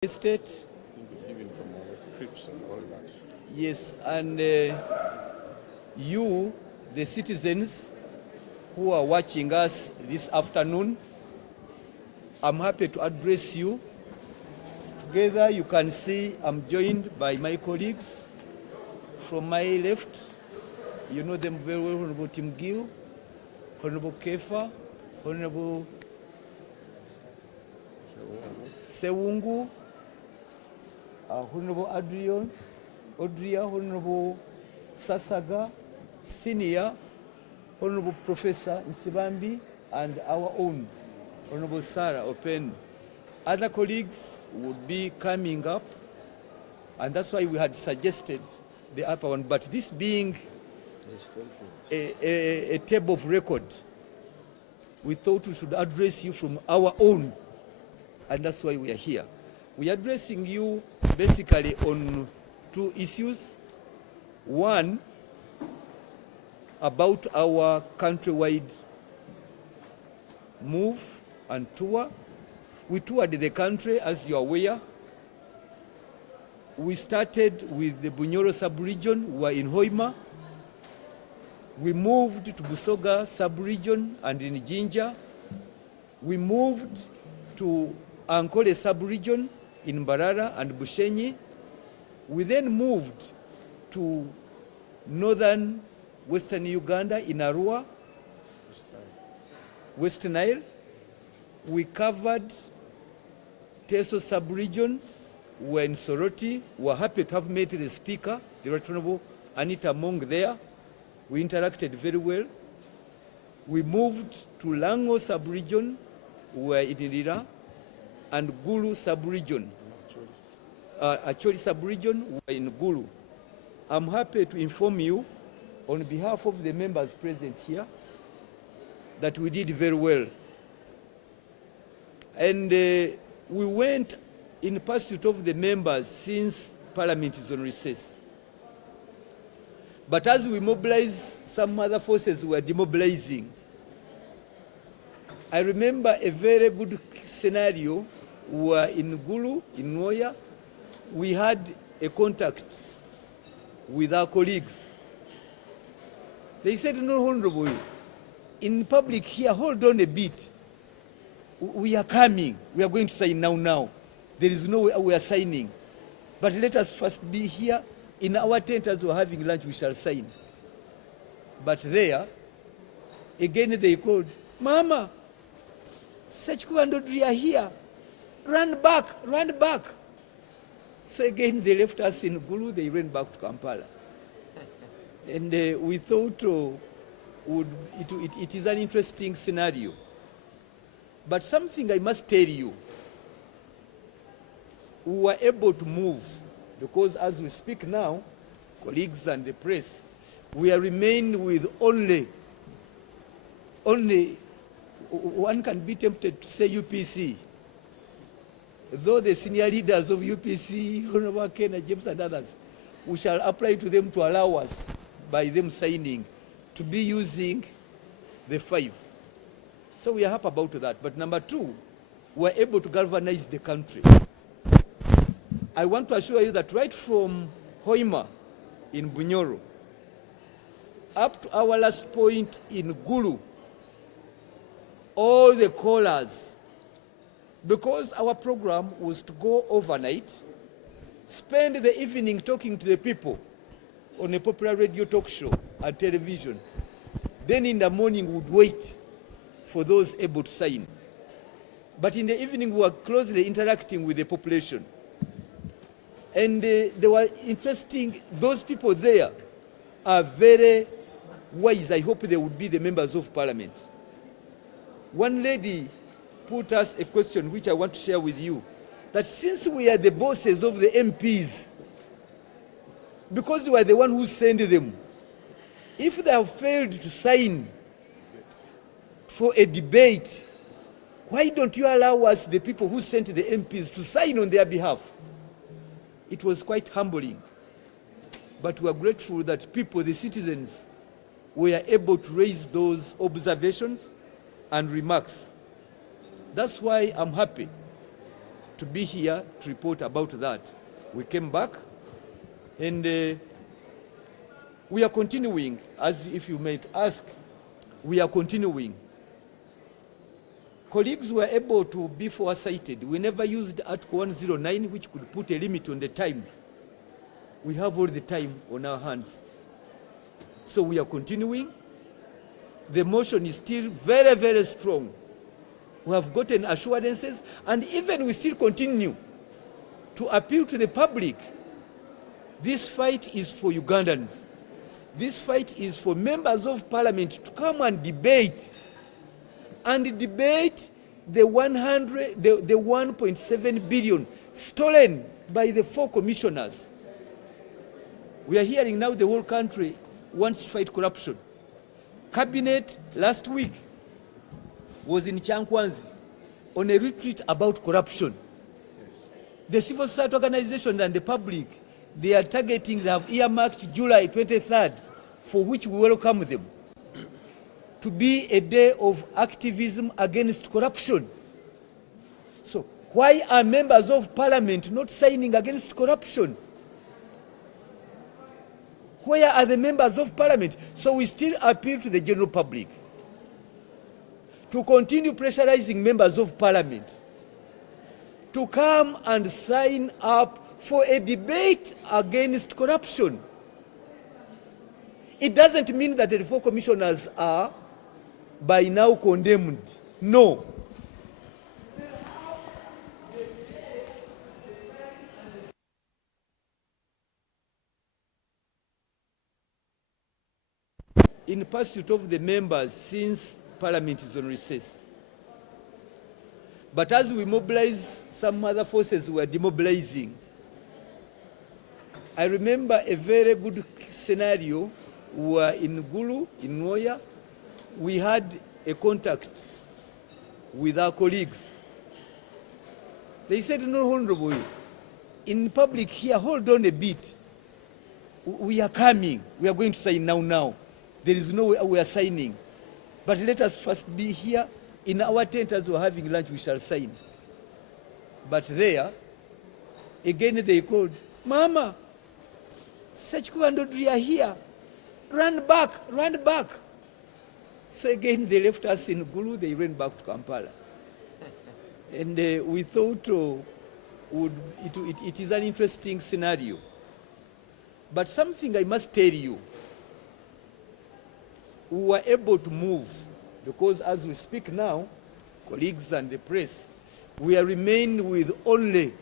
Estate. Even from our trips and all that. Yes, and you, the citizens who are watching us this afternoon, I'm happy to address you. Together you can see I'm joined by my colleagues. From my left, you know them very well, Honorable Tim Gill, Honorable Kefa, Honorable Sewungu, Honorable Odria, Honorable Sasaga, Senior, Honorable Professor Nsibambi, and our own Honorable Sarah Open. Other colleagues would be coming up, and that's why we had suggested the upper one. But this being a table of record, we thought we should address you from our own, and that's why we are here. We are addressing you basically on two issues. One, about our countrywide move and tour. We toured the country, as you are aware. We started with the Bunyoro sub-region. We were in Hoima. We moved to Busoga sub-region and in Jinja. We moved to Ankole sub-region in Mbarara and Bushenyi. We then moved to northern western Uganda in Arua, West Nile. We covered Teso sub-region. We were in Soroti. We were happy to have met the speaker, the Right Honorable Anita Mong there. We interacted very well. We moved to Lango sub-region. We were in Lira, and Gulu sub-region. Actually sub-region, we were in Gulu. I'm happy to inform you on behalf of the members present here that we did very well. And we went in pursuit of the members since Parliament is on recess. But as we mobilize, some other forces were demobilizing. I remember a very good scenario. We were in Gulu, in Noya. We had a contact with our colleagues. They said, "No, Honorable, in public here, hold on a bit. We are coming. We are going to sign now. There is no way we are signing. But let us first be here. In our tent as we are having lunch, we shall sign." But there, again they called, "Mama, Sechkuba and Odri are here. Run back, run back." So again they left us in Gulu, they ran back to Kampala. And we thought it is an interesting scenario. But something I must tell you, we were able to move because as we speak now, colleagues and the press, we are remain with only, one can be tempted to say UPC. Though the senior leaders of UPC, Honorable Kena, James and others, we shall apply to them to allow us, by them signing, to be using the 5. So we are happy about that. But number 2, we are able to galvanize the country. I want to assure you that right from Hoima in Bunyoro up to our last point in Gulu, all the callers, because our program was to go overnight, spend the evening talking to the people on a popular radio talk show and television. Then in the morning would wait for those able to sign. But in the evening we were closely interacting with the population. And they were interesting. Those people there are very wise. I hope they would be the members of Parliament. One lady put us a question which I want to share with you, that since we are the bosses of the MPs, because we are the one who sent them, if they have failed to sign for a debate, why don't you allow us, the people who sent the MPs, to sign on their behalf? It was quite humbling. But we are grateful that people, the citizens, were able to raise those observations and remarks. That's why I'm happy to be here to report about that. We came back, and we are continuing, as if you might ask, we are continuing. Colleagues were able to be foresighted. We never used Article 109, which could put a limit on the time. We have all the time on our hands. So we are continuing. The motion is still very, very strong. We have gotten assurances, and even we still continue to appeal to the public. This fight is for Ugandans. This fight is for members of parliament to come and debate the 1.7 billion stolen by the 4 commissioners. We are hearing now the whole country wants to fight corruption. Cabinet last week was in Chankwanzi on a retreat about corruption. Yes. The civil society organizations and the public, they are targeting, they have earmarked July 23rd, for which we welcome them, to be a day of activism against corruption. So why are members of parliament not signing against corruption? Where are the members of parliament? So we still appeal to the general public to continue pressurizing members of parliament to come and sign up for a debate against corruption. It doesn't mean that the 4 commissioners are by now condemned. No. In pursuit of the members since Parliament is on recess. But as we mobilize, some other forces were demobilizing. I remember a very good scenario. We were in Gulu, in Noya. We had a contact with our colleagues. They said, no, Honorable, in public here, hold on a bit. We are coming. We are going to sign now. There is no way we are signing. But let us first be here. In our tent as we are having lunch, we shall sign. But there, again they called, Mama, Sechku and Audrey are here. Run back, run back. So again, they left us in Gulu, they ran back to Kampala. And we thought it is an interesting scenario. But something I must tell you, we were able to move, because as we speak now, colleagues and the press, we are remaining with only